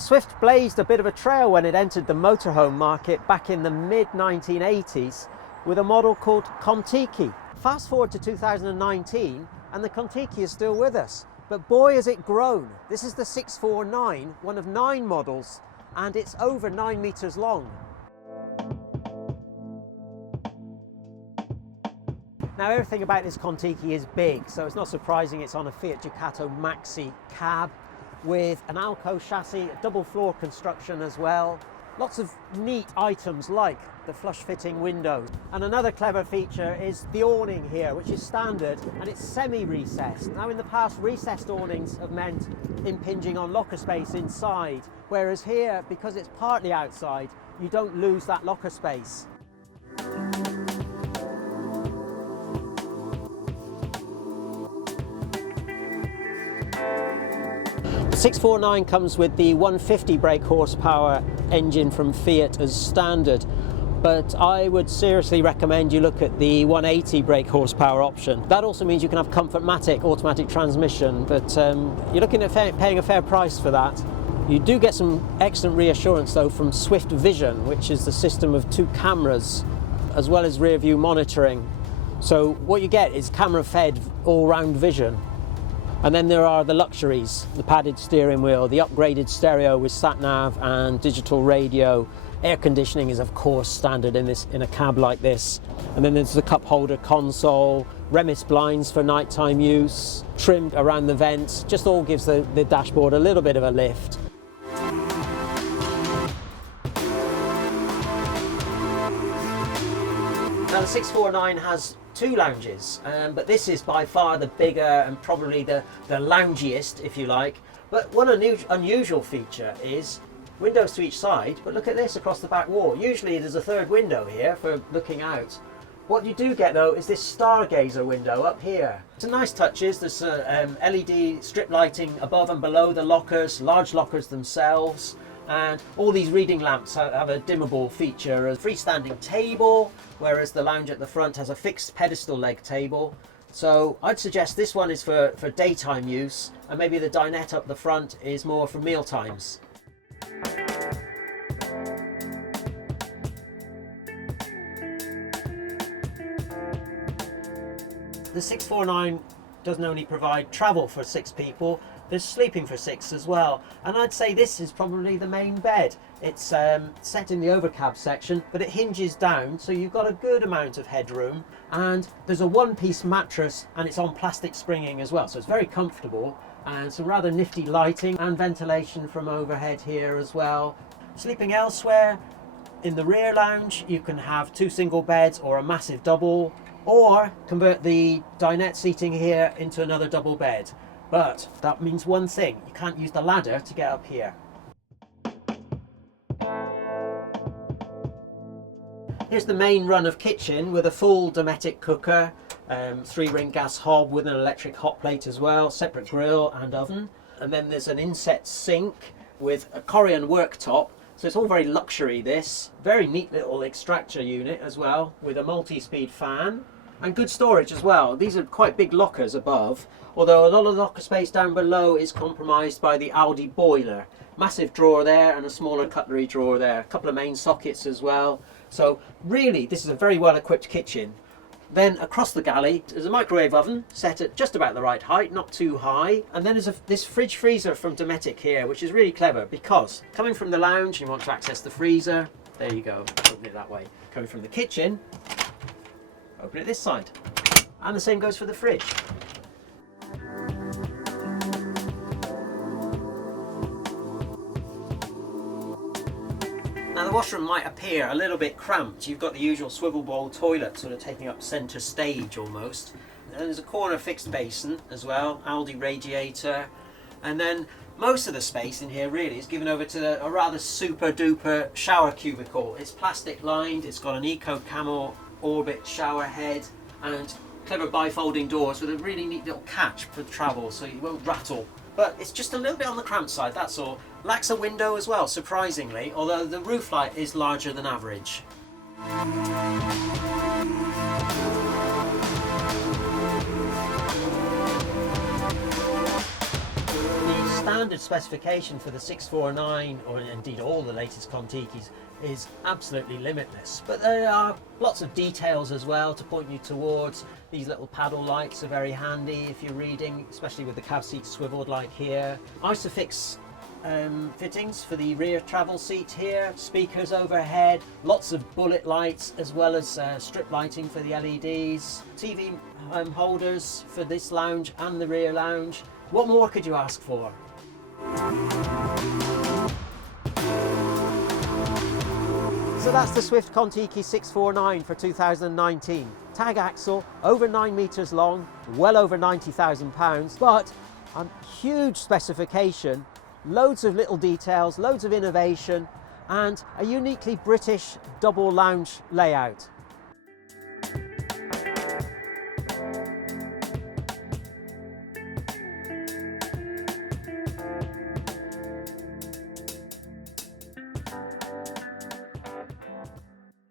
Swift blazed a bit of a trail when it entered the motorhome market back in the mid-1980s with a model called Kon-tiki. Fast forward to 2019 and the Kon-tiki is still with us, but boy has it grown. This is the 649, one of 9 models, and it's over 9 meters long. Now everything about this Kon-tiki is big, so it's not surprising it's on a Fiat Ducato Maxi cab with an Alco chassis, a double floor construction as well. Lots of neat items like the flush fitting windows. And another clever feature is the awning here, which is standard and it's semi-recessed. Now in the past, recessed awnings have meant impinging on locker space inside, whereas here, because it's partly outside, you don't lose that locker space. The 649 comes with the 150 brake horsepower engine from Fiat as standard, but I would seriously recommend you look at the 180 brake horsepower option. That also means you can have Comfortmatic automatic transmission, but you're looking at paying a fair price for that. You do get some excellent reassurance though from Swift Vision, which is the system of 2 cameras as well as rear view monitoring. So what you get is camera fed all-round vision. And then there are the luxuries, the padded steering wheel, the upgraded stereo with sat-nav and digital radio. Air conditioning is of course standard in a cab like this. And then there's the cup holder console, Remis blinds for nighttime use, trimmed around the vents, just all gives the dashboard a little bit of a lift. Now the 649 has 2 lounges, but this is by far the bigger and probably the loungiest, if you like. But one unusual feature is windows to each side, but look at this across the back wall. Usually there's a 3rd window here for looking out. What you do get though is this stargazer window up here. Some nice touches. There's LED strip lighting above and below the lockers, large lockers themselves. And all these reading lamps have a dimmable feature, a freestanding table, whereas the lounge at the front has a fixed pedestal leg table. So I'd suggest this one is for daytime use, and maybe the dinette up the front is more for meal times. The 649 doesn't only provide travel for 6 people, there's sleeping for 6 as well, and I'd say this is probably the main bed. It's set in the overcab section, but it hinges down, so you've got a good amount of headroom, and there's a 1-piece mattress and it's on plastic springing as well, so it's very comfortable, and some rather nifty lighting and ventilation from overhead here as well. Sleeping elsewhere, in the rear lounge you can have 2 single beds or a massive double, or convert the dinette seating here into another double bed. But that means one thing, you can't use the ladder to get up here. Here's the main run of kitchen with a full Dometic cooker, 3-ring gas hob with an electric hot plate as well, separate grill and oven. And then there's an inset sink with a Corian worktop. So it's all very luxury this. Very neat little extractor unit as well with a multi-speed fan. And good storage as well. These are quite big lockers above, although a lot of the locker space down below is compromised by the Aldi boiler. Massive drawer there and a smaller cutlery drawer there. A couple of main sockets as well. So really, this is a very well equipped kitchen. Then across the galley, there's a microwave oven set at just about the right height, not too high. And then there's this fridge freezer from Dometic here, which is really clever because coming from the lounge, you want to access the freezer. There you go, open it that way. Coming from the kitchen, open it this side. And the same goes for the fridge. Now the washroom might appear a little bit cramped. You've got the usual swivel bowl toilet sort of taking up centre stage almost. And there's a corner fixed basin as well, Aldi radiator. And then most of the space in here really is given over to a rather super duper shower cubicle. It's plastic lined, it's got an Eco Camel Orbit shower head and clever bifolding doors with a really neat little catch for travel so you won't rattle. But it's just a little bit on the cramped side, that's all. Lacks a window as well, surprisingly, although the roof light is larger than average. The standard specification for the 649, or indeed all the latest Kon-tikis, is absolutely limitless. But there are lots of details as well to point you towards. These little paddle lights are very handy if you're reading, especially with the cab seat swiveled like here. Isofix fittings for the rear travel seat here, speakers overhead, lots of bullet lights as well as strip lighting for the LEDs, TV holders for this lounge and the rear lounge. What more could you ask for? So that's the Swift Kon-tiki 649 for 2019. Tag axle, over 9 metres long, well over £90,000, but a huge specification, loads of little details, loads of innovation, and a uniquely British double lounge layout.